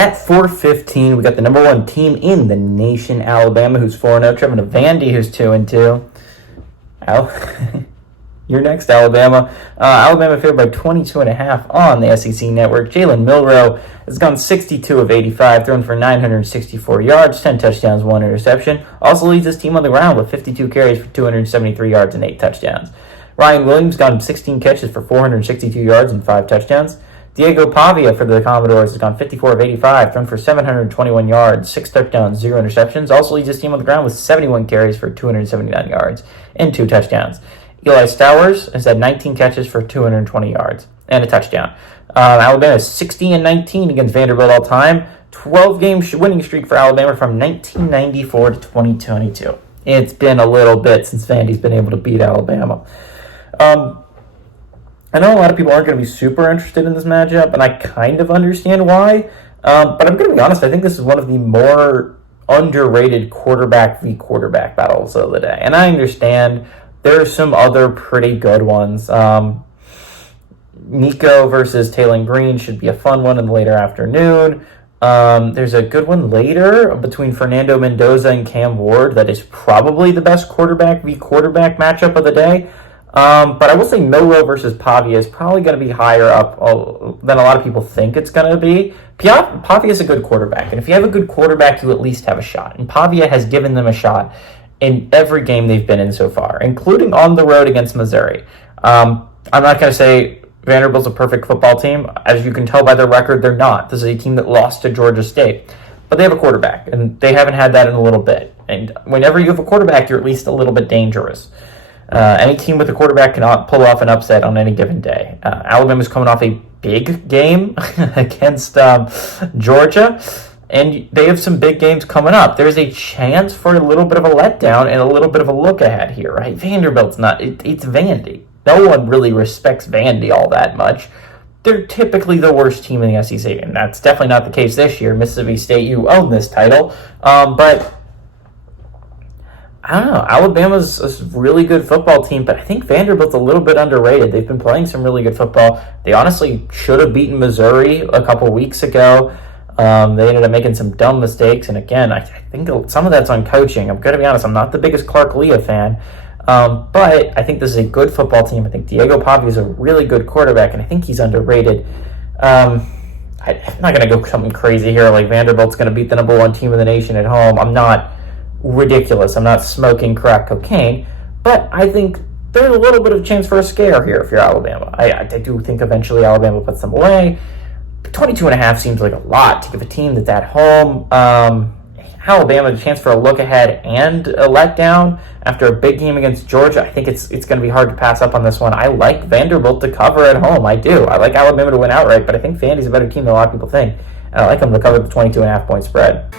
At 4:15, we got the number 1 team in the nation, Alabama, who's 4-0, traveling to Vandy, who's 2-2. You're next, Alabama. Alabama favored by 22.5 on the SEC network. Jalen Milroe has gone 62 of 85, thrown for 964 yards, 10 touchdowns, 1 interception. Also leads his team on the ground with 52 carries for 273 yards and 8 touchdowns. Ryan Williams gone 16 catches for 462 yards and 5 touchdowns. Diego Pavia for the Commodores has gone 54 of 85, thrown for 721 yards, 6 touchdowns, 0 interceptions. Also leads his team on the ground with 71 carries for 279 yards and 2 touchdowns. Eli Stowers has had 19 catches for 220 yards and a touchdown. Alabama is 60-19 against Vanderbilt all time. 12-game winning streak for Alabama from 1994 to 2022. It's been a little bit since Vandy's been able to beat Alabama. I know a lot of people aren't going to be super interested in this matchup, and I kind of understand why. But I'm going to be honest, I think this is one of the more underrated quarterback v. quarterback battles of the day. And I understand there are some other pretty good ones. Nico versus Taylor Green should be a fun one in the later afternoon. There's a good one later between Fernando Mendoza and Cam Ward that is probably the best quarterback v. quarterback matchup of the day. But I will say Milroe versus Pavia is probably going to be higher up than a lot of people think it's going to be. Pavia is a good quarterback, and if you have a good quarterback, you at least have a shot. And Pavia has given them a shot in every game they've been in so far, including on the road against Missouri. I'm not going to say Vanderbilt's a perfect football team. As you can tell by their record, they're not. This is a team that lost to Georgia State. But they have a quarterback, and they haven't had that in a little bit. And whenever you have a quarterback, you're at least a little bit dangerous. Any team with a quarterback cannot pull off an upset on any given day. Alabama's coming off a big game against Georgia, and they have some big games coming up. There's a chance for a little bit of a letdown and a little bit of a look ahead here, right? Vanderbilt's not, it's Vandy. No one really respects Vandy all that much. They're typically the worst team in the SEC, and that's definitely not the case this year. Mississippi State, you own this title, but I don't know. Alabama's a really good football team, but I think Vanderbilt's a little bit underrated. They've been playing some really good football. They honestly should have beaten Missouri a couple weeks ago. They ended up making some dumb mistakes, and again, I think some of that's on coaching. I'm going to be honest, I'm not the biggest Clark Lea fan, but I think this is a good football team. I think Diego Pavia is a really good quarterback, and I think he's underrated. I'm not going to go something crazy here, like Vanderbilt's going to beat the number 1 team in the nation at home. I'm not ridiculous. I'm not smoking crack cocaine, but I think there's a little bit of chance for a scare here if you're Alabama. I do think eventually Alabama puts them away. 22.5 seems like a lot to give a team that's at home. Alabama a chance for a look ahead and a letdown after a big game against Georgia. I think it's going to be hard to pass up on this one. I like Vanderbilt to cover at home. I do. I like Alabama to win outright, but I think Vandy's a better team than a lot of people think. And I like them to cover the 22.5 point spread.